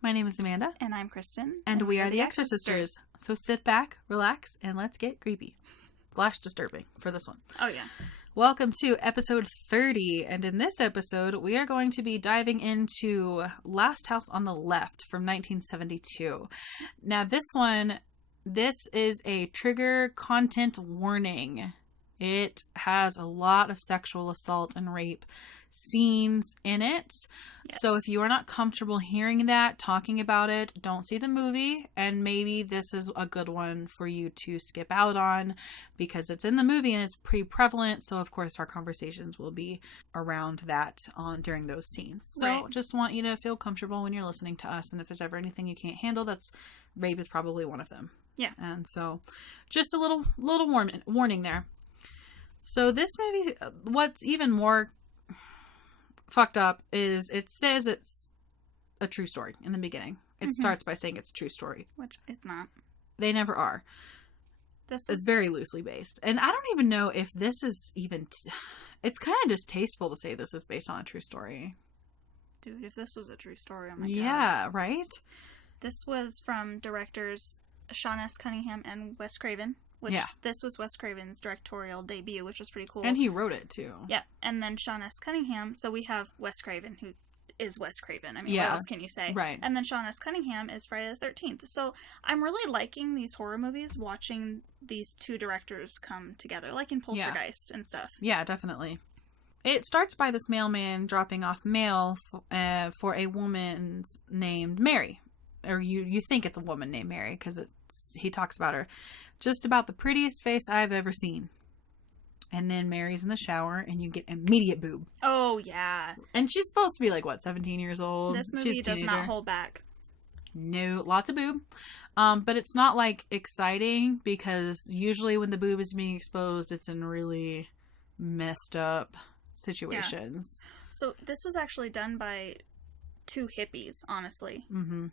My name is Amanda. And I'm Kristin. And we are the Exorcisters. So sit back, relax, and let's get creepy. Flash disturbing for this one. Oh, yeah. Welcome to episode 30. And in this episode, we are going to be diving into Last House on the Left from 1972. Now, this is a trigger content warning. It has a lot of sexual assault and rape scenes in it. Yes. So if you are not comfortable hearing that, talking about it, don't see the movie, and maybe this is a good one for you to skip out on because it's in the movie and it's pretty prevalent. So of course our conversations will be around that during those scenes. So right. Just want you to feel comfortable when you're listening to us, and if there's ever anything you can't handle, that's rape is probably one of them. Yeah. And so just a little warning there. So this movie, what's even more fucked up is it says it's a true story in the beginning. It starts by saying it's a true story. Which it's not. They never are. It's very loosely based. And I don't even know if this is even... It's kind of distasteful to say this is based on a true story. Dude, if this was a true story, oh my god. Yeah, right? This was from directors Sean S. Cunningham and Wes Craven. This was Wes Craven's directorial debut, which was pretty cool. And he wrote it, too. Yeah. And then Sean S. Cunningham. So we have Wes Craven, who is Wes Craven. I mean, what else can you say? Right. And then Sean S. Cunningham is Friday the 13th. So I'm really liking these horror movies, watching these two directors come together, like in Poltergeist and stuff. Yeah, definitely. It starts by this mailman dropping off mail for a woman named Mary. Or you think it's a woman named Mary, because he talks about her. Just about the prettiest face I've ever seen. And then Mary's in the shower, and you get immediate boob. Oh, yeah. And she's supposed to be, 17 years old? This movie does not hold back. No, lots of boob. But it's not, exciting, because usually when the boob is being exposed, it's in really messed up situations. Yeah. So this was actually done by two hippies, honestly. Mm-hmm.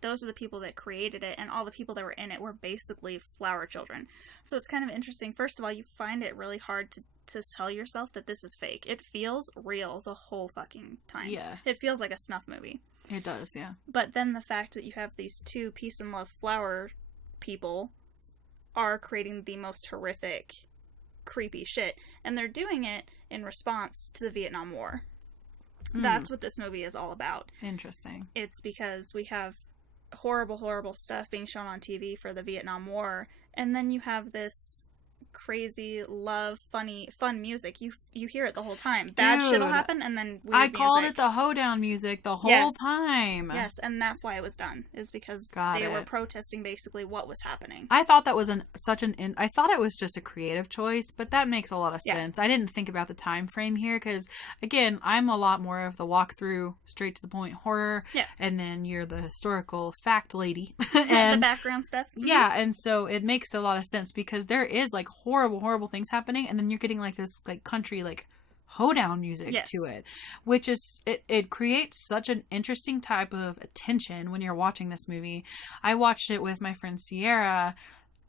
Those are the people that created it, and all the people that were in it were basically flower children. So it's kind of interesting. First of all, you find it really hard to tell yourself that this is fake. It feels real the whole fucking time. Yeah. It feels like a snuff movie. It does, yeah. But then the fact that you have these two peace and love flower people are creating the most horrific, creepy shit. And they're doing it in response to the Vietnam War. That's what this movie is all about. Interesting. It's because we have horrible stuff being shown on TV for the Vietnam War, and then you have this crazy, fun music. You hear it the whole time. Bad shit'll happen, and then weird I called music. it the hoedown music the whole time. Yes, and that's why it was done, is because they were protesting basically what was happening. I thought that was I thought it was just a creative choice, but that makes a lot of sense. I didn't think about the time frame here, because again, I'm a lot more of the walkthrough, straight to the point horror, and then you're the historical fact lady. And the background stuff. Yeah, and so it makes a lot of sense, because there is horrible things happening, and then you're getting this country hoedown music to it, which is it creates such an interesting type of attention when you're watching this movie. I watched it with my friend Sierra,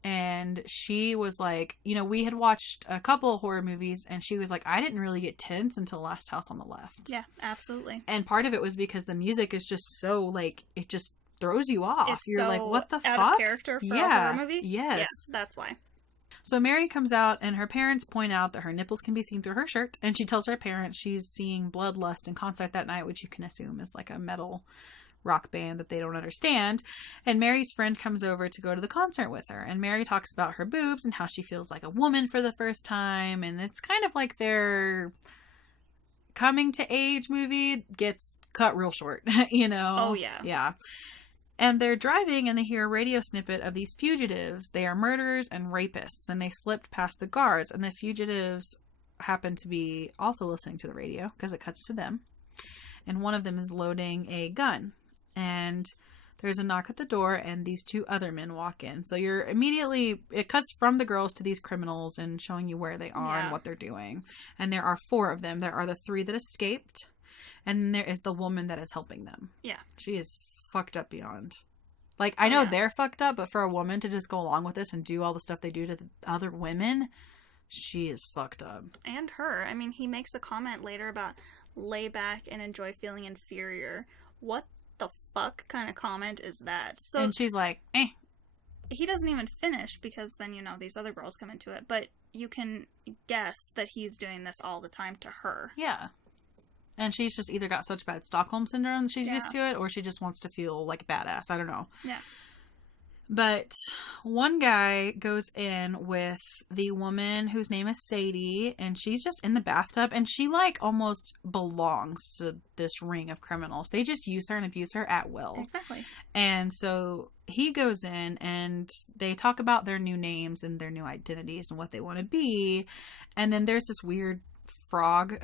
and she was we had watched a couple of horror movies, and she was I didn't really get tense until Last House on the Left. Yeah, absolutely. And part of it was because the music is just so it just throws you off. You're so what the fuck? Out of character for a horror movie? Yes. That's why. So Mary comes out, and her parents point out that her nipples can be seen through her shirt, and she tells her parents she's seeing Bloodlust in concert that night, which you can assume is a metal rock band that they don't understand. And Mary's friend comes over to go to the concert with her, and Mary talks about her boobs and how she feels like a woman for the first time, and it's kind of like their coming to age movie gets cut real short, Oh, yeah. Yeah. And they're driving, and they hear a radio snippet of these fugitives. They are murderers and rapists, and they slipped past the guards, and the fugitives happen to be also listening to the radio, because it cuts to them. And one of them is loading a gun, and there's a knock at the door, and these two other men walk in. So it cuts from the girls to these criminals and showing you where they are and what they're doing. And there are 4 of them. There are the 3 that escaped, and then there is the woman that is helping them. Yeah. She is fucked up beyond. I know they're fucked up, but for a woman to just go along with this and do all the stuff they do to the other women, she is fucked up. And her. I mean, he makes a comment later about lay back and enjoy feeling inferior. What the fuck kind of comment is that? So, and she's like, eh. He doesn't even finish because then, you know, these other girls come into it. But you can guess that he's doing this all the time to her. Yeah. And she's just either got such bad Stockholm syndrome she's used to it, or she just wants to feel like a badass. I don't know. Yeah. But one guy goes in with the woman whose name is Sadie, and she's just in the bathtub, and she, like, almost belongs to this ring of criminals. They just use her and abuse her at will. Exactly. And so he goes in, and they talk about their new names and their new identities and what they want to be. And then there's this weird frog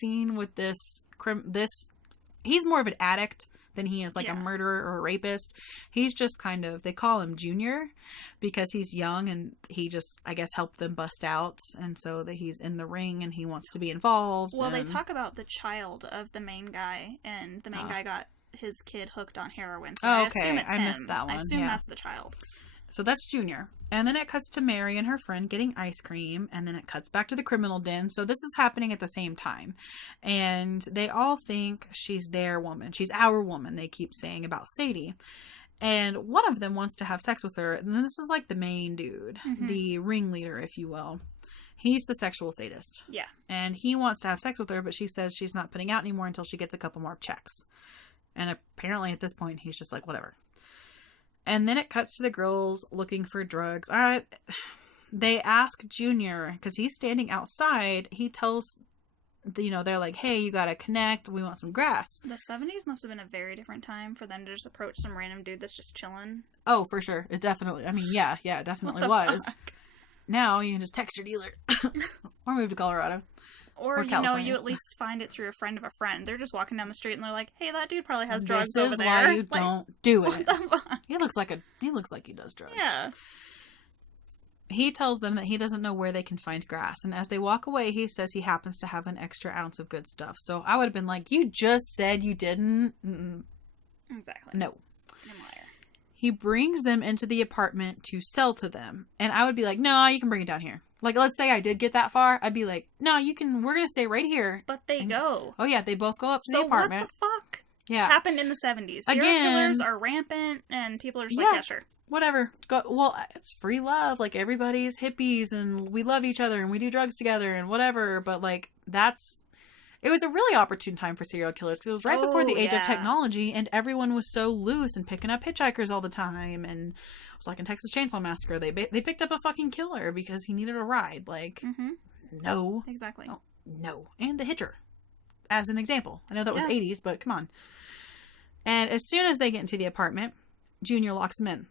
scene with this he's more of an addict than he is like a murderer or a rapist. He's just kind of, they call him Junior because he's young and he just, I guess, helped them bust out. And so that he's in the ring and he wants to be involved. Well, they talk about the child of the main guy, and the main guy got his kid hooked on heroin. So I assume it's him. I missed that one. I assume that's the child. So that's Junior. And then it cuts to Mary and her friend getting ice cream. And then it cuts back to the criminal den. So this is happening at the same time. And they all think she's their woman. She's our woman, they keep saying about Sadie. And one of them wants to have sex with her. And this is like the main dude. Mm-hmm. The ringleader, if you will. He's the sexual sadist. Yeah. And he wants to have sex with her, but she says she's not putting out anymore until she gets a couple more checks. And apparently at this point, he's just like, whatever. And then it cuts to the girls looking for drugs. They ask Junior, because he's standing outside. He tells, they're like, hey, you got to connect. We want some grass. The 70s must have been a very different time for them to just approach some random dude that's just chilling. Oh, for sure. It definitely, it definitely was. Fuck? Now you can just text your dealer. Or move to Colorado. Or you at least find it through a friend of a friend. They're just walking down the street and they're like, hey, that dude probably has drugs over there. This is why you don't do it. He looks like he does drugs. Yeah. He tells them that he doesn't know where they can find grass. And as they walk away, he says he happens to have an extra ounce of good stuff. So I would have been like, you just said you didn't. Mm-mm. Exactly. No. He brings them into the apartment to sell to them. And I would be like, no, you can bring it down here. Like, let's say I did get that far. I'd be like, no, we're going to stay right here. But they go. Oh, yeah. They both go up to the apartment. What the fuck? Yeah. Happened in the 70s. Serial killers are rampant and people are just like, yeah, sure. Whatever. Well, it's free love. Like, everybody's hippies and we love each other and we do drugs together and whatever. But, like, it was a really opportune time for serial killers because it was right before the age of technology and everyone was so loose and picking up hitchhikers all the time. And it was like in Texas Chainsaw Massacre. They picked up a fucking killer because he needed a ride. Like, no. Exactly. No. And the Hitcher, as an example. I know that was 80s, but come on. And as soon as they get into the apartment, Junior locks them in.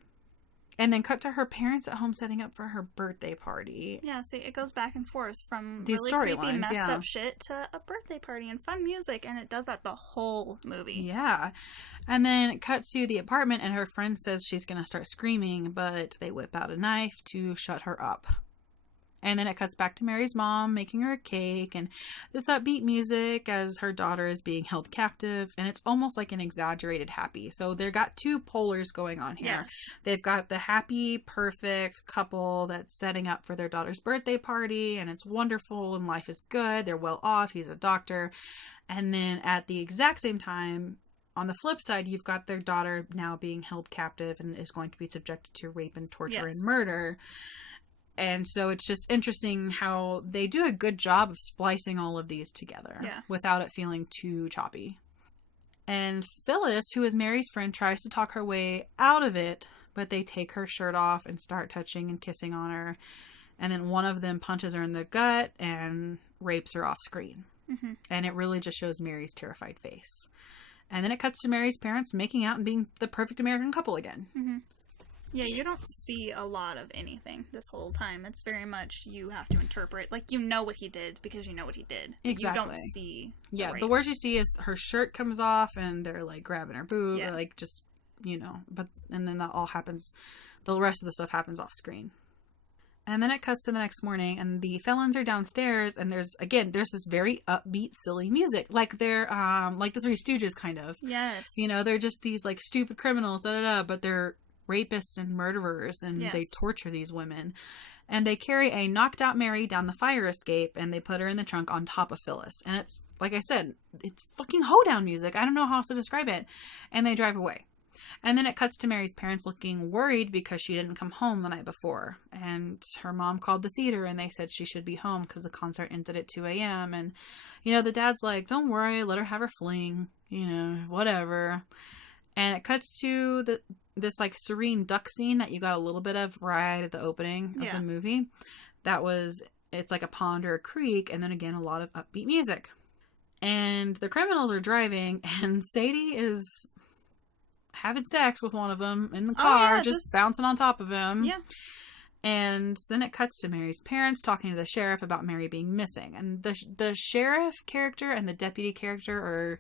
And then cut to her parents at home setting up for her birthday party. Yeah, see, it goes back and forth from these really creepy, messed up shit to a birthday party and fun music, and it does that the whole movie. Yeah. And then it cuts to the apartment, and her friend says she's going to start screaming, but they whip out a knife to shut her up. And then it cuts back to Mary's mom making her a cake and this upbeat music as her daughter is being held captive. And it's almost like an exaggerated happy. So they've got two polars going on here. Yes. They've got the happy, perfect couple that's setting up for their daughter's birthday party. And it's wonderful and life is good. They're well off. He's a doctor. And then at the exact same time, on the flip side, you've got their daughter now being held captive and is going to be subjected to rape and torture and murder. And so it's just interesting how they do a good job of splicing all of these together without it feeling too choppy. And Phyllis, who is Mary's friend, tries to talk her way out of it, but they take her shirt off and start touching and kissing on her. And then one of them punches her in the gut and rapes her off screen. Mm-hmm. And it really just shows Mary's terrified face. And then it cuts to Mary's parents making out and being the perfect American couple again. Mm-hmm. Yeah, you don't see a lot of anything this whole time. It's very much you have to interpret. Like, you know what he did because you know what he did. Exactly. You don't see the worst you see is her shirt comes off and they're, like, grabbing her boob. Yeah. Like, just, and then that all happens. The rest of the stuff happens off screen. And then it cuts to the next morning and the felons are downstairs and there's this very upbeat, silly music. Like they're, like the Three Stooges kind of. Yes. They're just these, like, stupid criminals, but they're rapists and murderers and they torture these women. And they carry a knocked out Mary down the fire escape, and they put her in the trunk on top of Phyllis. And it's, like I said, it's fucking hoedown music. I don't know how else to describe it. And they drive away. And then it cuts to Mary's parents looking worried because she didn't come home the night before. And her mom called the theater and they said she should be home because the concert ended at 2 a.m. And, you know, the dad's like, don't worry, let her have her fling, you know, whatever. And it cuts to this like serene duck scene that you got a little bit of right at the opening of the movie. It's like a pond or a creek. And then again, a lot of upbeat music. And the criminals are driving and Sadie is having sex with one of them in the car, just bouncing on top of him. Yeah. And then it cuts to Mary's parents talking to the sheriff about Mary being missing. And the sheriff character and the deputy character are,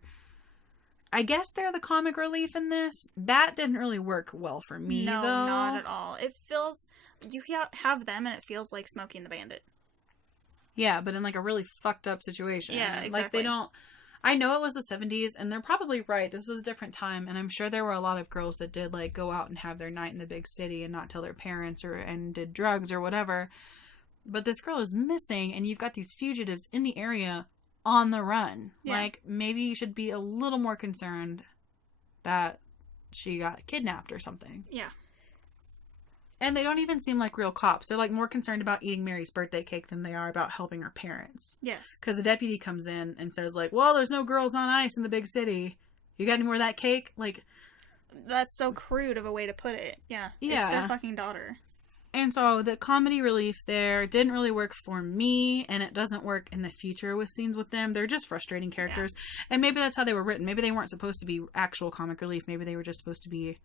I guess they're the comic relief in this. That didn't really work well for me, no, though. Not at all. It feels, you have them and it feels like Smokey and the Bandit. Yeah, but in like a really fucked up situation. Yeah, exactly. Like they don't... I know it was the 70s, and they're probably right. This was a different time, and I'm sure there were a lot of girls that did, like, go out and have their night in the big city and not tell their parents and did drugs or whatever. But this girl is missing, and you've got these fugitives in the area on the run. Yeah. Like, maybe you should be a little more concerned that she got kidnapped or something. Yeah. And they don't even seem like real cops. They're, like, more concerned about eating Mary's birthday cake than they are about helping her parents. Yes. Because the deputy comes in and says, like, well, there's no girls on ice in the big city. You got any more of that cake? Like... That's so crude of a way to put it. Yeah. Yeah. It's their fucking daughter. And so the comedy relief there didn't really work for me, and it doesn't work in the future with scenes with them. They're just frustrating characters. Yeah. And maybe that's how they were written. Maybe they weren't supposed to be actual comic relief. Maybe they were just supposed to be...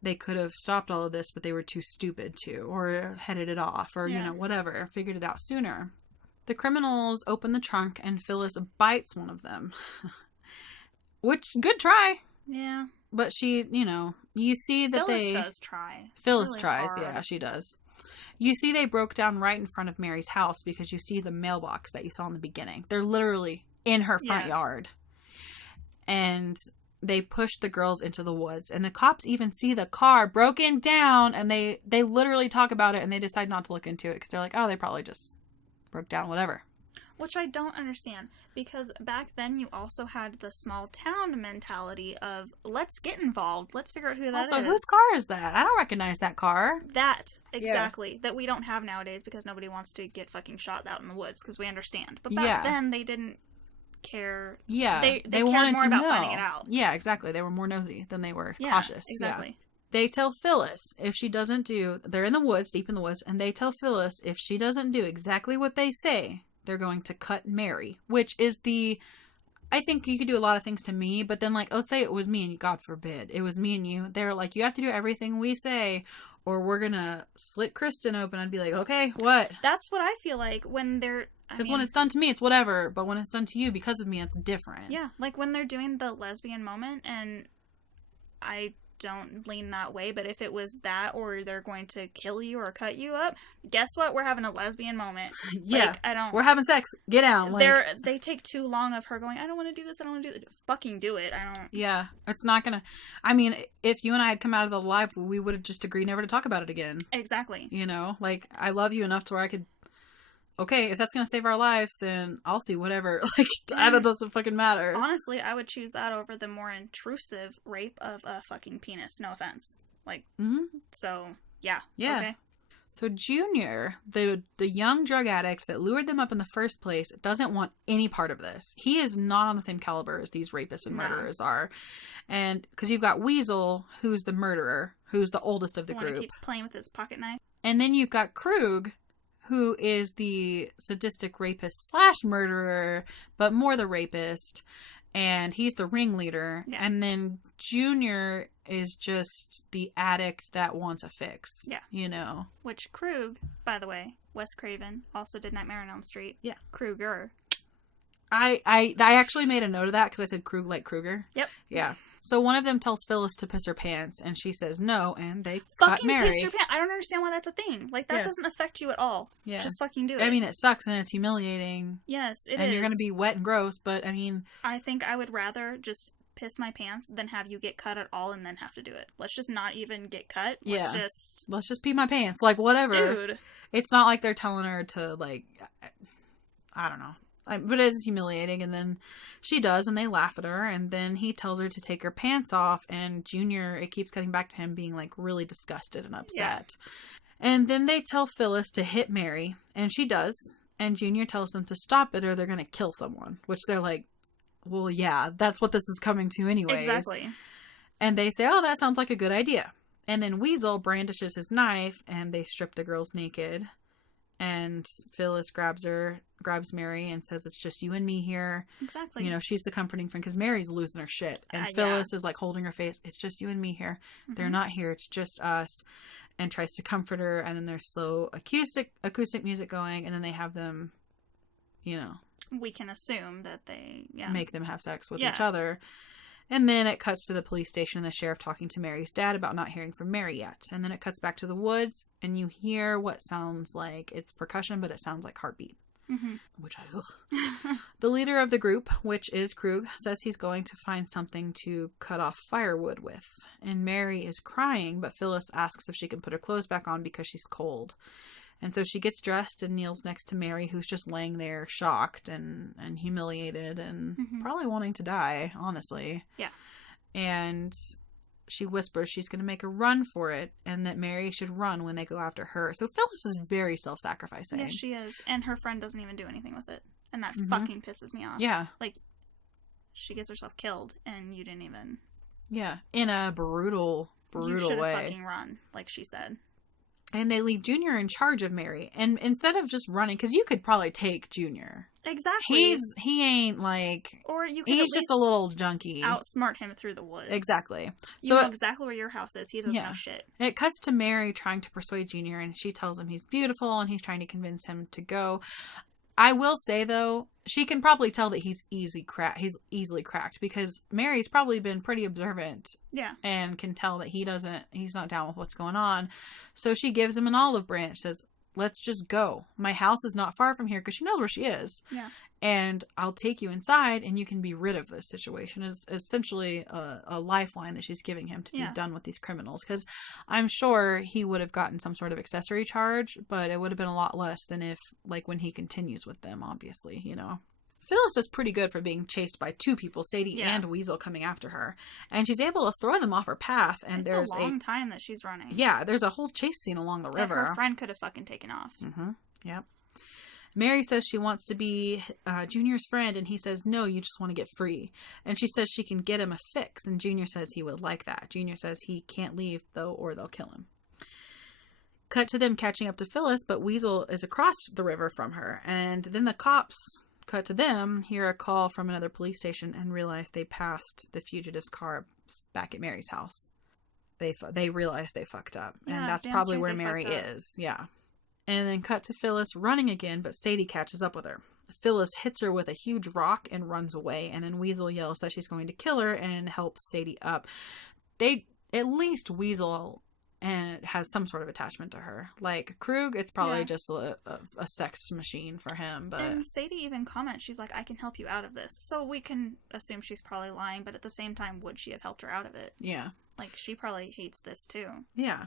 They could have stopped all of this, but they were too stupid to, or headed it off, or, you know, whatever, figured it out sooner. The criminals open the trunk, and Phyllis bites one of them. Which, good try. Yeah. But she, you know, you see that Phyllis does try. Phyllis really tries, hard. Yeah, she does. You see they broke down right in front of Mary's house because you see the mailbox that you saw in the beginning. They're literally in her front yard. And... They pushed the girls into the woods, and the cops even see the car broken down, and they literally talk about it, and they decide not to look into it because they're like, oh, they probably just broke down, whatever. Which I don't understand, because back then you also had the small town mentality of, let's get involved, let's figure out who that is. Also, whose car is that? I don't recognize that car. That, exactly, that we don't have nowadays because nobody wants to get fucking shot out in the woods, because we understand. But back then, they didn't care. Yeah, they cared wanted more to about know. finding it out. Yeah, exactly. They were more nosy than they were cautious. Exactly. Yeah. They tell Phyllis if she doesn't do... They're in the woods, deep in the woods, and they tell Phyllis if she doesn't do exactly what they say, they're going to cut Mary, which is the... I think you could do a lot of things to me, but then, like, let's say it was me and you, God forbid, it was me and you. They're like, you have to do everything we say, or we're gonna slit Kristin open. I'd be like, okay, what? That's what I feel like when they're... Because when it's done to me, it's whatever. But when it's done to you because of me, it's different. Yeah, like when they're doing the lesbian moment, and I don't lean that way, but if it was that, or they're going to kill you or cut you up, guess what? We're having a lesbian moment. Yeah. Like, I don't... We're having sex. Get out. Like... They take too long of her going, I don't want to do this, I don't want to do it. Fucking do it. I don't... Yeah. It's not gonna... I mean, if you and I had come out of the live, we would have just agreed never to talk about it again. Exactly. You know? Like, I love you enough to where I could... Okay, if that's gonna save our lives, then I'll see whatever. Like, it doesn't fucking matter. Honestly, I would choose that over the more intrusive rape of a fucking penis. No offense. Like, so, yeah. Yeah. Okay. So Junior, the young drug addict that lured them up in the first place, doesn't want any part of this. He is not on the same caliber as these rapists and murderers are. And, because you've got Weasel, who's the murderer, who's the oldest of the group. Who keeps playing with his pocket knife. And then you've got Krug, who is the sadistic rapist / murderer, but more the rapist, and he's the ringleader. Yeah. And then Junior is just the addict that wants a fix. Yeah. You know. Which Krug, by the way, Wes Craven, also did Nightmare on Elm Street. Yeah. Kruger. I actually made a note of that because I said Krug like Kruger. Yep. Yeah. So one of them tells Phyllis to piss her pants, and she says no, and they cut Mary. Fucking piss your pants. I don't understand why that's a thing. Like, that doesn't affect you at all. Yeah. Just fucking do it. I mean, it sucks, and it's humiliating. Yes, it is. And you're going to be wet and gross, but, I mean... I think I would rather just piss my pants than have you get cut at all and then have to do it. Let's just not even get cut. Let's just pee my pants. Like, whatever. Dude. It's not like they're telling her to, like, I don't know. But it's humiliating, and then she does, and they laugh at her, and then he tells her to take her pants off, and Junior, it keeps cutting back to him being, like, really disgusted and upset. Yeah. And then they tell Phyllis to hit Mary, and she does, and Junior tells them to stop it or they're going to kill someone, which they're like, well, yeah, that's what this is coming to anyways. Exactly. And they say, oh, that sounds like a good idea. And then Weasel brandishes his knife, and they strip the girls naked. And Phyllis grabs Mary and says, it's just you and me here. Exactly. You know, she's the comforting friend because Mary's losing her shit. And Phyllis is like holding her face. It's just you and me here. Mm-hmm. They're not here. It's just us. And tries to comfort her. And then there's slow acoustic music going. And then they have them, you know. We can assume that they make them have sex with each other. And then it cuts to the police station and the sheriff talking to Mary's dad about not hearing from Mary yet. And then it cuts back to the woods and you hear what sounds like it's percussion, but it sounds like heartbeat. Mm-hmm. The leader of the group, which is Krug, says he's going to find something to cut off firewood with. And Mary is crying, but Phyllis asks if she can put her clothes back on because she's cold. And so she gets dressed and kneels next to Mary, who's just laying there shocked and humiliated and probably wanting to die, honestly. Yeah. And she whispers she's going to make a run for it and that Mary should run when they go after her. So Phyllis is very self-sacrificing. Yeah, she is. And her friend doesn't even do anything with it. And that fucking pisses me off. Yeah. Like, she gets herself killed and you didn't even... Yeah. In a brutal way. You should have fucking run, like she said. And they leave Junior in charge of Mary. And instead of just running, because you could probably take Junior. Exactly. He ain't like... Or you could he's just a little junkie. Outsmart him through the woods. Exactly. You know exactly where your house is. He doesn't know shit. It cuts to Mary trying to persuade Junior, and she tells him he's beautiful, and he's trying to convince him to go. I will say, though, she can probably tell that he's easily cracked because Mary's probably been pretty observant. Yeah. And can tell that he's not down with what's going on. So she gives him an olive branch, says, let's just go. My house is not far from here because she knows where she is. Yeah. And I'll take you inside and you can be rid of this situation. Is essentially a lifeline that she's giving him to be done with these criminals. Because I'm sure he would have gotten some sort of accessory charge, but it would have been a lot less than if, like, when he continues with them, obviously, you know. Phyllis is pretty good for being chased by two people, Sadie and Weasel, coming after her. And she's able to throw them off her path. And there's a long time that she's running. Yeah, there's a whole chase scene along the river. Her friend could have fucking taken off. Mm-hmm. Yep. Mary says she wants to be Junior's friend, and he says, no, you just want to get free. And she says she can get him a fix, and Junior says he would like that. Junior says he can't leave, though, or they'll kill him. Cut to them catching up to Phyllis, but Weasel is across the river from her. And then the cops, cut to them, hear a call from another police station and realize they passed the fugitive's car back at Mary's house. They realize they fucked up. Yeah, and that's probably where Mary is. Yeah. And then cut to Phyllis running again, but Sadie catches up with her. Phyllis hits her with a huge rock and runs away, and then Weasel yells that she's going to kill her and helps Sadie up. At least Weasel has some sort of attachment to her. Like Krug, it's probably just a sex machine for him. But and Sadie even comments, she's like, I can help you out of this. So we can assume she's probably lying, but at the same time, would she have helped her out of it? Yeah. Like, she probably hates this too. Yeah.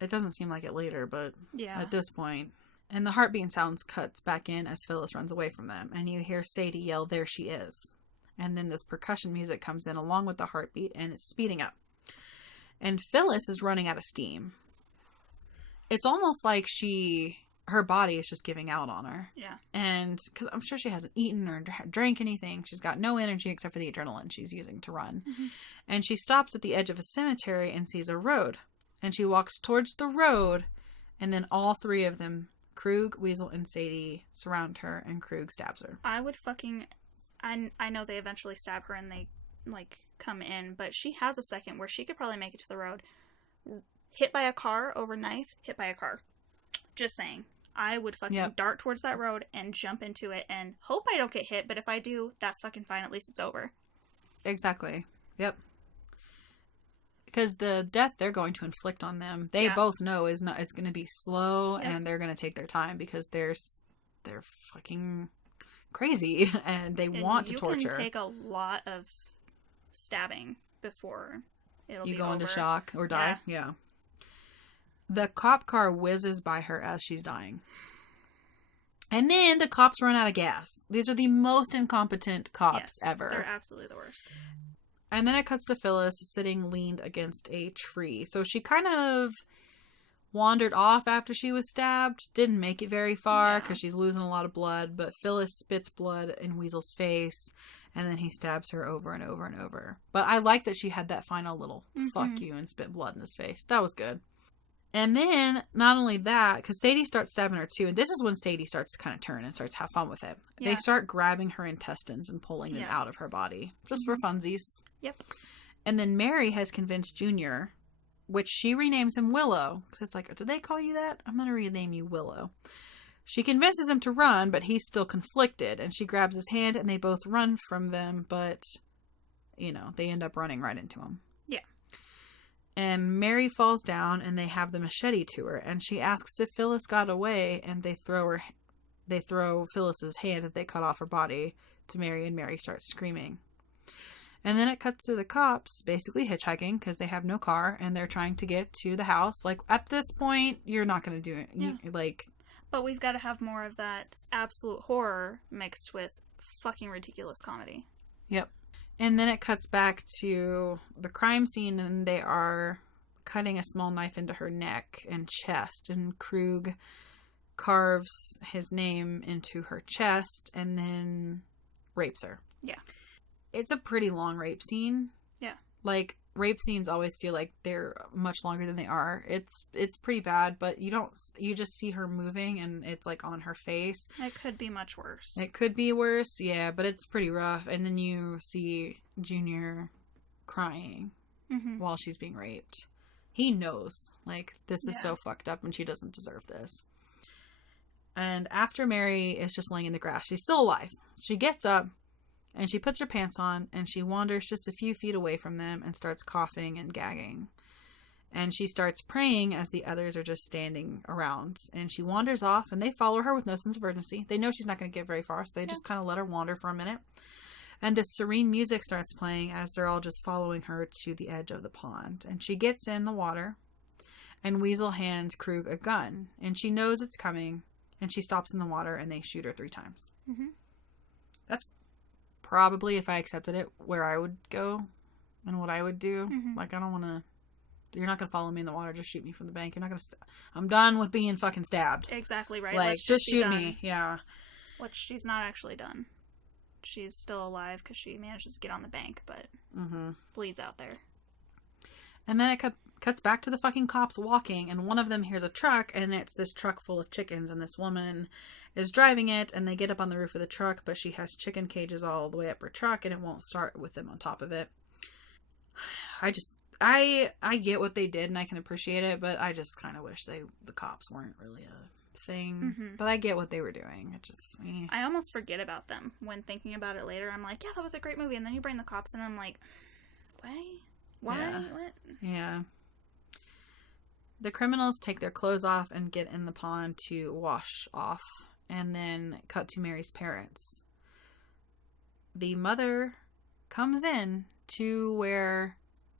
It doesn't seem like it later, but at this point. And the heartbeat sounds cuts back in as Phyllis runs away from them. And you hear Sadie yell, there she is. And then this percussion music comes in along with the heartbeat, and it's speeding up. And Phyllis is running out of steam. It's almost like her body is just giving out on her. Yeah. And because I'm sure she hasn't eaten or drank anything. She's got no energy except for the adrenaline she's using to run. Mm-hmm. And she stops at the edge of a cemetery and sees a road. And she walks towards the road, and then all three of them, Krug, Weasel, and Sadie, surround her, and Krug stabs her. I would fucking... I know they eventually stab her and they, like, come in, but she has a second where she could probably make it to the road. Hit by a car, over knife, hit by a car. Just saying. I would fucking dart towards that road and jump into it and hope I don't get hit, but if I do, that's fucking fine. At least it's over. Exactly. Yep. Because the death they're going to inflict on them, they both know it's going to be slow, and they're going to take their time because they're fucking crazy and they want to torture. You can take a lot of stabbing before it'll You be go over. into shock or die. Yeah. The cop car whizzes by her as she's dying. And then the cops run out of gas. These are the most incompetent cops ever. They're absolutely the worst. And then it cuts to Phyllis sitting leaned against a tree. So she kind of wandered off after she was stabbed. Didn't make it very far because she's losing a lot of blood. But Phyllis spits blood in Weasel's face. And then he stabs her over and over and over. But I like that she had that final little fuck you and spit blood in his face. That was good. And then, not only that, because Sadie starts stabbing her too, and this is when Sadie starts to kind of turn and starts to have fun with it. Yeah. They start grabbing her intestines and pulling them out of her body, just for funsies. Yep. And then Mary has convinced Junior, which she renames him Willow, because it's like, did they call you that? I'm going to rename you Willow. She convinces him to run, but he's still conflicted, and she grabs his hand, and they both run from them, but, you know, they end up running right into him. Yeah. And Mary falls down, and they have the machete to her, and she asks if Phyllis got away, and they throw Phyllis's hand that they cut off her body to Mary, and Mary starts screaming. And then it cuts to the cops basically hitchhiking because they have no car, and they're trying to get to the house. Like, at this point, you're not going to do it. Yeah. Like, but we've got to have more of that absolute horror mixed with fucking ridiculous comedy. Yep. And then it cuts back to the crime scene, and they are cutting a small knife into her neck and chest. And Krug carves his name into her chest and then rapes her. Yeah. It's a pretty long rape scene. Yeah. Like, rape scenes always feel like they're much longer than they are. It's pretty bad, but you just see her moving, and it's like on her face. It could be much worse. It could be worse, yeah, but it's pretty rough. And then you see Junior crying while she's being raped. He knows, like, this is so fucked up and she doesn't deserve this. And after Mary is just laying in the grass, she's still alive. She gets up and she puts her pants on, and she wanders just a few feet away from them and starts coughing and gagging. And she starts praying as the others are just standing around. And she wanders off, and they follow her with no sense of urgency. They know she's not going to get very far, so they just kind of let her wander for a minute. And this serene music starts playing as they're all just following her to the edge of the pond. And she gets in the water, and Weasel hands Krug a gun. And she knows it's coming, and she stops in the water, and they shoot her 3 times. That's probably, if I accepted it, where I would go and what I would do. Like, I don't want to... You're not going to follow me in the water. Just shoot me from the bank. You're not going to... I'm done with being fucking stabbed. Exactly right. Like, just shoot me. Yeah. Which she's not actually done. She's still alive because she manages to get on the bank, but bleeds out there. And then it cuts back to the fucking cops walking, and one of them hears a truck, and it's this truck full of chickens, and this woman is driving it, and they get up on the roof of the truck, but she has chicken cages all the way up her truck, and it won't start with them on top of it. I get what they did, and I can appreciate it, but I just kind of wish the cops weren't really a thing. But I get what they were doing. I almost forget about them when thinking about it later. I'm like, yeah, that was a great movie, and then you bring the cops in, and I'm like, why? Yeah. What? Yeah. The criminals take their clothes off and get in the pond to wash off, and then cut to Mary's parents. The mother comes in to where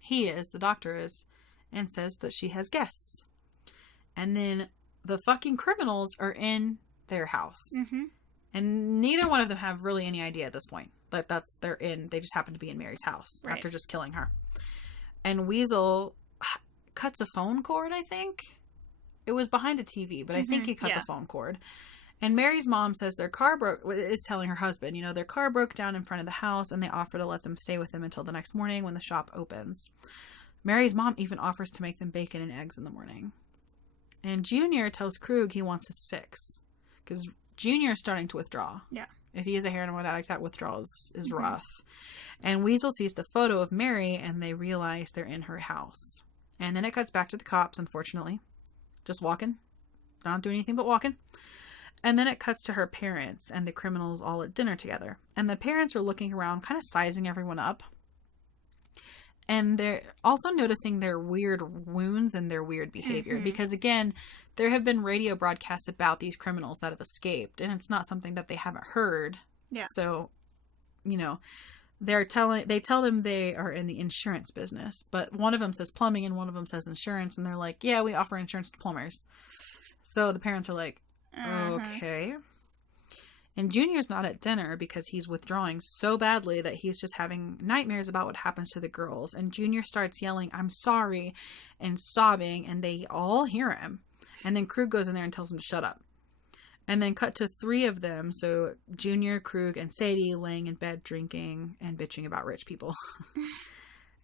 the doctor is, and says that she has guests. And then the fucking criminals are in their house. And neither one of them have really any idea at this point. But they just happen to be in Mary's house after just killing her. And Weasel cuts a phone cord, I think. It was behind a TV, but I think he cut the phone cord. And Mary's mom says is telling her husband, their car broke down in front of the house, and they offer to let them stay with them until the next morning when the shop opens. Mary's mom even offers to make them bacon and eggs in the morning. And Junior tells Krug he wants his fix, because Junior is starting to withdraw. Yeah. If he is a heroin addict, that withdrawal is rough. And Weasel sees the photo of Mary, and they realize they're in her house. And then it cuts back to the cops, unfortunately. Just walking. Not doing anything but walking. And then it cuts to her parents and the criminals all at dinner together. And the parents are looking around, kind of sizing everyone up. And they're also noticing their weird wounds and their weird behavior. Because, again, there have been radio broadcasts about these criminals that have escaped. And it's not something that they haven't heard. Yeah. So, they tell them they are in the insurance business, but one of them says plumbing and one of them says insurance, and they're like, yeah, we offer insurance to plumbers. So the parents are like, okay. And Junior's not at dinner because he's withdrawing so badly that he's just having nightmares about what happens to the girls. And Junior starts yelling, I'm sorry, and sobbing, and they all hear him. And then Krug goes in there and tells him to shut up. And then cut to 3 of them. So Junior, Krug, and Sadie laying in bed drinking and bitching about rich people.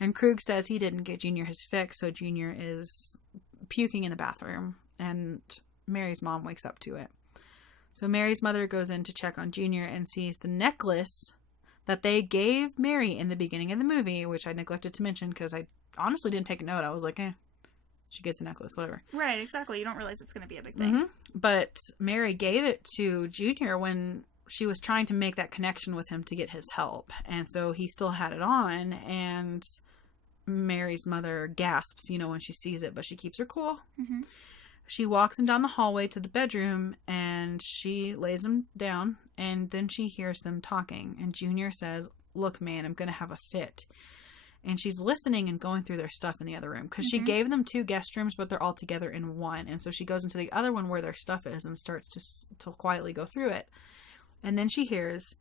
And Krug says he didn't get Junior his fix, so Junior is puking in the bathroom. And Mary's mom wakes up to it. So Mary's mother goes in to check on Junior and sees the necklace that they gave Mary in the beginning of the movie, which I neglected to mention because I honestly didn't take a note. I was like, she gets a necklace, whatever. Right, exactly. You don't realize it's going to be a big thing. Mm-hmm. But Mary gave it to Junior when she was trying to make that connection with him to get his help. And so he still had it on, and Mary's mother gasps, when she sees it, but she keeps her cool. Mm-hmm. She walks him down the hallway to the bedroom, and she lays him down, and then she hears them talking. And Junior says, look, man, I'm going to have a fit. And she's listening and going through their stuff in the other room. Because she gave them 2 guest rooms, but they're all together in one. And so she goes into the other one where their stuff is and starts to quietly go through it. And then she hears,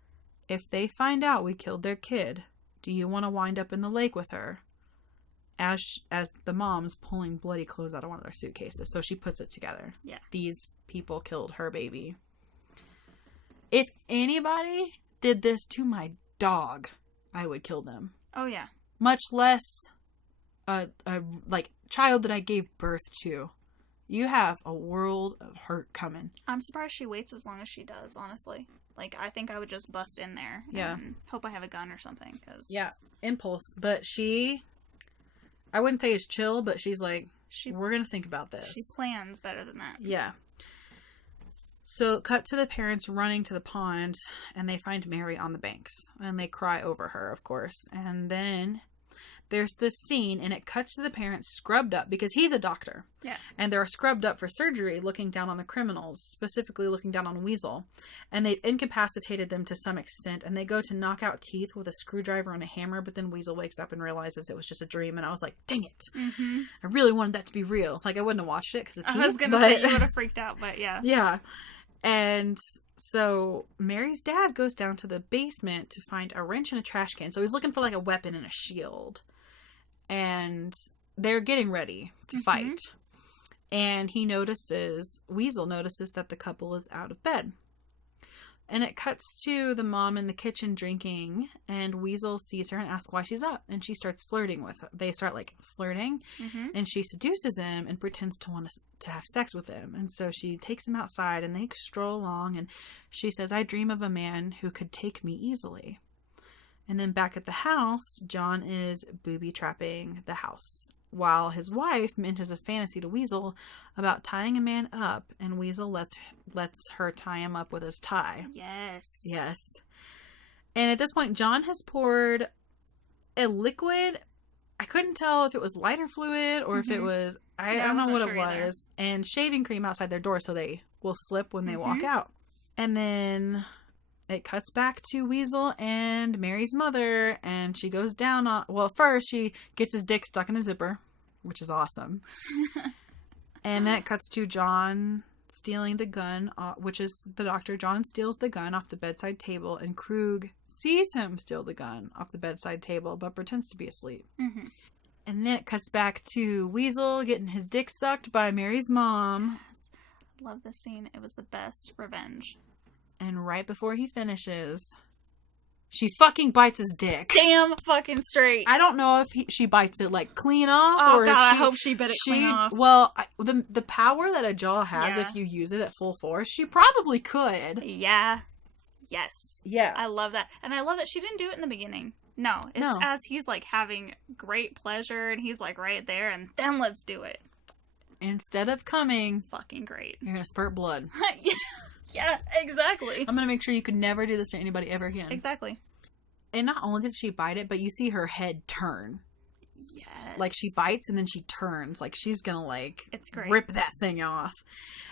if they find out we killed their kid, do you want to wind up in the lake with her? As the mom's pulling bloody clothes out of one of their suitcases. So she puts it together. Yeah. These people killed her baby. If anybody did this to my dog, I would kill them. Oh, yeah. Much less a child that I gave birth to. You have a world of hurt coming. I'm surprised she waits as long as she does, honestly. I think I would just bust in there. Yeah. And hope I have a gun or something. Yeah, impulse. But I wouldn't say is chill, but she's like, we're going to think about this. She plans better than that. Yeah. So cut to the parents running to the pond, and they find Mary on the banks. And they cry over her, of course. And then there's this scene, and it cuts to the parents scrubbed up, because he's a doctor. Yeah. And they're scrubbed up for surgery, looking down on the criminals, specifically looking down on Weasel. And they've incapacitated them to some extent, and they go to knock out teeth with a screwdriver and a hammer, but then Weasel wakes up and realizes it was just a dream, and I was like, dang it. Mm-hmm. I really wanted that to be real. I wouldn't have watched it because of teeth. I was going to say you would have freaked out, but yeah. Yeah. And so Mary's dad goes down to the basement to find a wrench and a trash can. So he's looking for a weapon and a shield. And they're getting ready to fight. And Weasel notices that the couple is out of bed. And it cuts to the mom in the kitchen drinking, and Weasel sees her and asks why she's up. And she starts flirting with her. They start flirting, and she seduces him and pretends to want to have sex with him. And so she takes him outside, and they stroll along, and she says, I dream of a man who could take me easily. And then back at the house, John is booby-trapping the house, while his wife mentions a fantasy to Weasel about tying a man up, and Weasel lets her tie him up with his tie. Yes. And at this point, John has poured a liquid. I couldn't tell if it was lighter fluid or if it was, I don't know what it was, and shaving cream outside their door so they will slip when they walk out. And then it cuts back to Weasel and Mary's mother, and she goes down on... Well, first, she gets his dick stuck in a zipper, which is awesome. And then it cuts to John stealing the gun, which is the doctor. John steals the gun off the bedside table, and Krug sees him steal the gun off the bedside table, but pretends to be asleep. And then it cuts back to Weasel getting his dick sucked by Mary's mom. Love this scene. It was the best revenge. And right before he finishes, she fucking bites his dick. Damn fucking straight. I don't know if she bites it clean off. Oh, or God, I hope she bit it clean off. Well, the power that a jaw has if you use it at full force, she probably could. Yeah. Yes. Yeah. I love that. And I love that she didn't do it in the beginning. No. It's as he's having great pleasure and he's right there, and then let's do it. Instead of coming. Fucking great. You're going to spurt blood. Yeah, exactly. I'm going to make sure you could never do this to anybody ever again. Exactly. And not only did she bite it, but you see her head turn. Yes. like she bites and then she turns. Like she's gonna like it's great. Rip that thing off.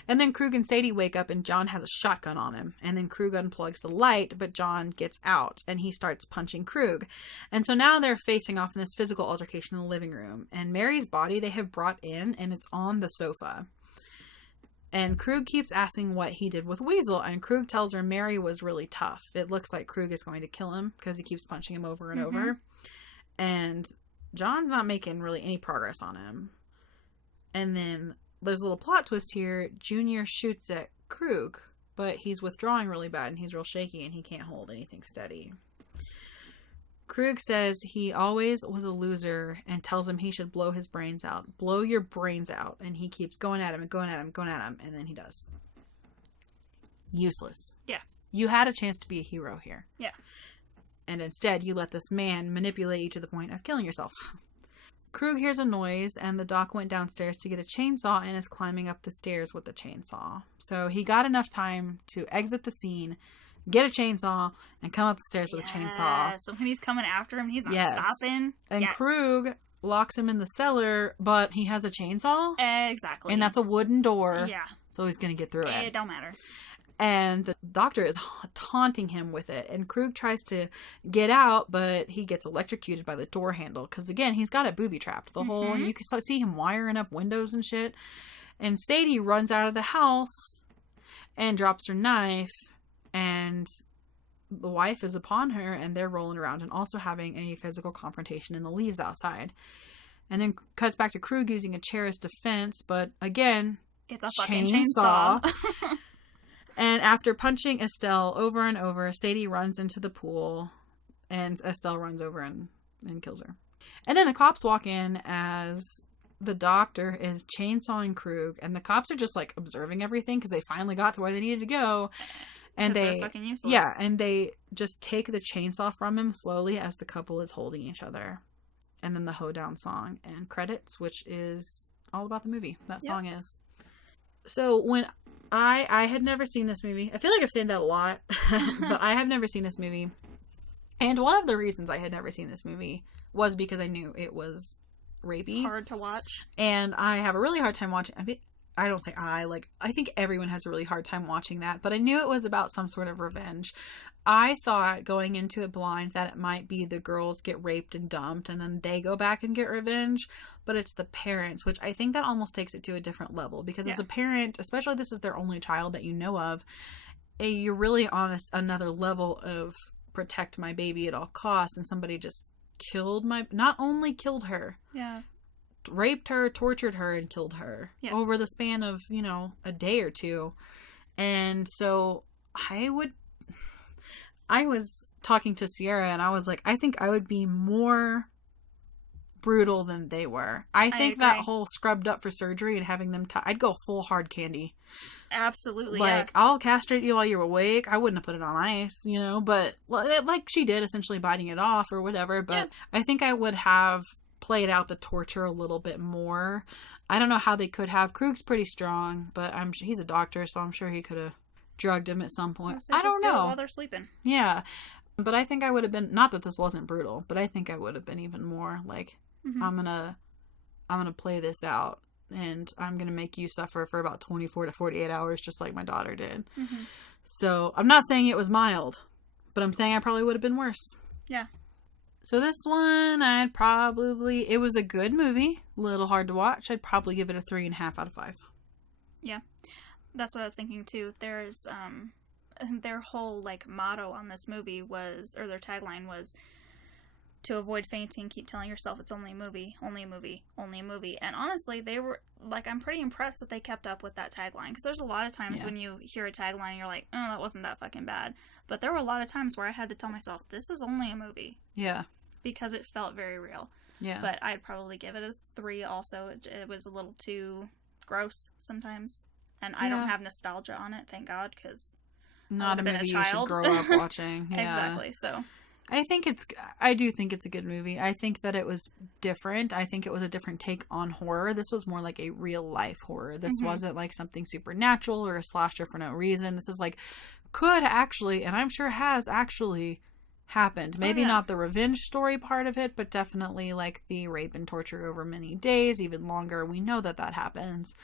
And then Krug and Sadie wake up and John has a shotgun on him. And then Krug unplugs the light, but John gets out and he starts punching Krug. And so now they're facing off in this physical altercation in the living room. And Mary's body they have brought in and it's on the sofa. And Krug keeps asking what he did with Weasel. And Krug tells her Mary was really tough. It looks like Krug is going to kill him because he keeps punching him over and over. And John's not making really any progress on him. And then there's a little plot twist here. Junior shoots at Krug, but he's withdrawing really bad and he's real shaky and he can't hold anything steady. Krug says he always was a loser and tells him he should blow his brains out. Blow your brains out. And he keeps going at him and going at him, going at him. And then he does. Useless. Yeah. You had a chance to be a hero here. Yeah. And instead you let this man manipulate you to the point of killing yourself. Krug hears a noise and the doc went downstairs to get a chainsaw and is climbing up the stairs with the chainsaw. So he got enough time to exit the scene, get a chainsaw, and come up the stairs with a chainsaw. So when he's coming after him, he's not stopping. And Krug locks him in the cellar, but he has a chainsaw. Exactly. And that's a wooden door. Yeah. So he's going to get through it. It don't matter. And the doctor is taunting him with it. And Krug tries to get out, but he gets electrocuted by the door handle. Because, again, he's got it booby-trapped. The whole, you can see him wiring up windows and shit. And Sadie runs out of the house and drops her knife. And the wife is upon her. And they're rolling around and also having a physical confrontation in the leaves outside. And then cuts back to Krug using a chair as defense. But, again, it's a fucking chainsaw. And after punching Estelle over and over, Sadie runs into the pool and Estelle runs over and kills her. And then the cops walk in as the doctor is chainsawing Krug and the cops are just like observing everything because they finally got to where they needed to go. And they're fucking useless. Yeah, and they just take the chainsaw from him slowly as the couple is holding each other. And then the hoedown song and credits, which is all about the movie. That song is. So when I had never seen this movie. I feel like I've said that a lot, but I have never seen this movie. And one of the reasons I had never seen this movie was because I knew it was rapey. Hard to watch. And I have a really hard time watching. I don't say I think everyone has a really hard time watching that, but I knew it was about some sort of revenge. I thought going into it blind that it might be the girls get raped and dumped and then they go back and get revenge, but it's the parents, which I think that almost takes it to a different level because as a parent, especially this is their only child that you know of, you're really on another level of protect my baby at all costs, and somebody just not only killed her, raped her, tortured her, and killed her over the span of, a day or two. And so I was talking to Sierra and I was like, I think I would be more brutal than they were. I think that whole scrubbed up for surgery and having them I'd go full hard candy. Absolutely. I'll castrate you while you're awake. I wouldn't have put it on ice, but like she did, essentially biting it off or whatever. But I think I would have played out the torture a little bit more. I don't know how they could have. Krug's pretty strong, but he's a doctor, so I'm sure he could have drugged him at some point. I don't know. While they're sleeping. Yeah. But I think I would have been, not that this wasn't brutal, but I think I would have been even more like, I'm gonna play this out and I'm gonna make you suffer for about 24 to 48 hours just like my daughter did. So I'm not saying it was mild, but I'm saying I probably would have been worse. Yeah. So this one, it was a good movie, a little hard to watch. I'd probably give it a 3.5 out of 5. Yeah. That's what I was thinking too. There's their whole motto on this movie was, or their tagline was, to avoid fainting, keep telling yourself it's only a movie, only a movie, only a movie. And honestly, they were I'm pretty impressed that they kept up with that tagline, because there's a lot of times when you hear a tagline and you're like, oh, that wasn't that fucking bad. But there were a lot of times where I had to tell myself, this is only a movie. Yeah. Because it felt very real. Yeah. But I'd probably give it a 3 also. It was a little too gross sometimes. And I don't have nostalgia on it, thank God, because not a movie you should grow up watching. Yeah. Exactly, so. I do think it's a good movie. I think that it was different. I think it was a different take on horror. This was more like a real life horror. This wasn't like something supernatural or a slasher for no reason. This is could actually, and I'm sure has actually, happened. Maybe yeah. not the revenge story part of it, but definitely like the rape and torture over many days, even longer. We know that happens.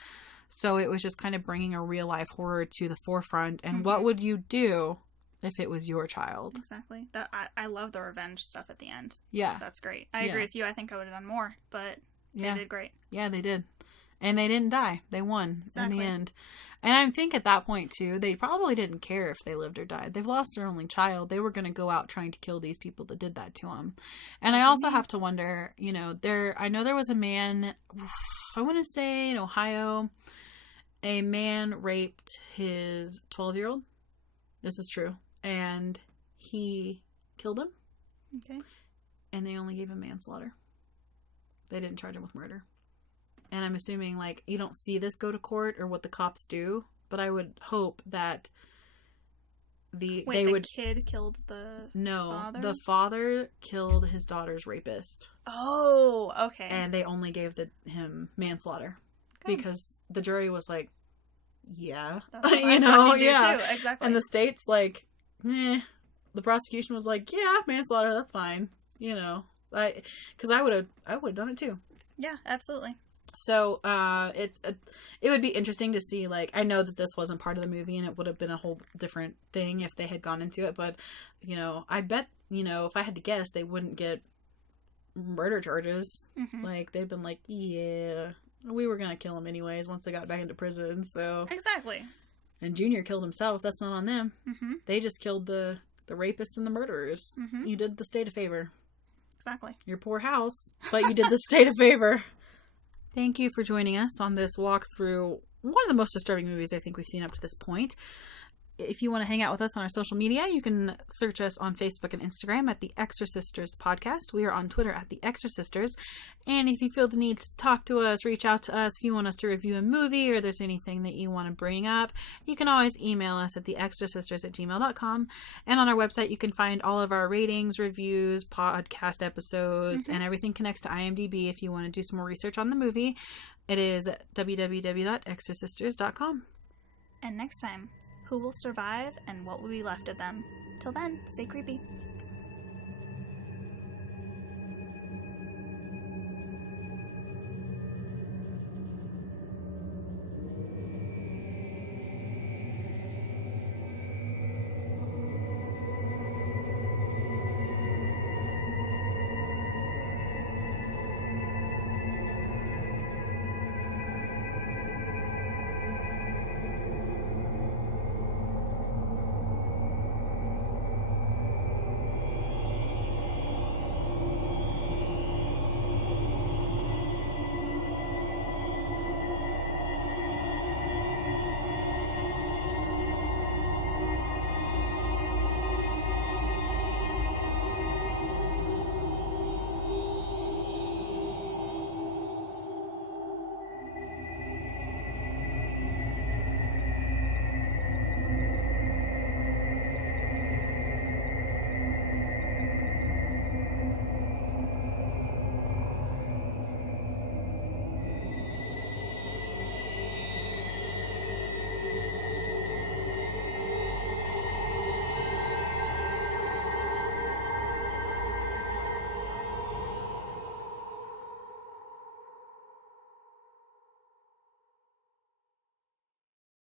So it was just kind of bringing a real life horror to the forefront. And what would you do if it was your child? Exactly. That I love the revenge stuff at the end. Yeah. That's great. I agree with you. I think I would have done more, but they did great. Yeah, they did. And they didn't die. They won Exactly. in the end. And I think at that point, too, they probably didn't care if they lived or died. They've lost their only child. They were going to go out trying to kill these people that did that to them. And I also have to wonder, you know, I know there was a man, I want to say in Ohio, a man raped his 12-year-old. This is true. And he killed him. Okay. And they only gave him manslaughter. They didn't charge him with murder. And I'm assuming, like, you don't see this go to court or what the cops do, but I would hope that the kid killed the father? The father killed his daughter's rapist. Oh, okay. And they only gave him manslaughter. Good. Because the jury was like, yeah. You know, yeah. Too. Exactly. And the state's like, the prosecution was like, yeah, manslaughter, that's fine. You know, because I would have done it too. Yeah, absolutely. So, it would be interesting to see, like, I know that this wasn't part of the movie and it would have been a whole different thing if they had gone into it, but, you know, I bet, you know, if I had to guess, they wouldn't get murder charges. Like, they've been like, yeah, we were gonna kill him anyways once they got back into prison, so. Exactly. And Junior killed himself, that's not on them. They just killed the rapists and the murderers. You did the state a favor. Exactly. Your poor house, but you did the state a favor. Thank you for joining us on this walk through one of the most disturbing movies I think we've seen up to this point. If you want to hang out with us on our social media, you can search us on Facebook and Instagram at the Exorcisters Podcast. We are on Twitter at the Exorcisters. And if you feel the need to talk to us, reach out to us. If you want us to review a movie or there's anything that you want to bring up, you can always email us at theexorcisters@gmail.com. And on our website, you can find all of our ratings, reviews, podcast episodes, and everything connects to IMDb if you want to do some more research on the movie. It is www.exorcisters.com. And next time, who will survive and what will be left of them? Till then, stay creepy.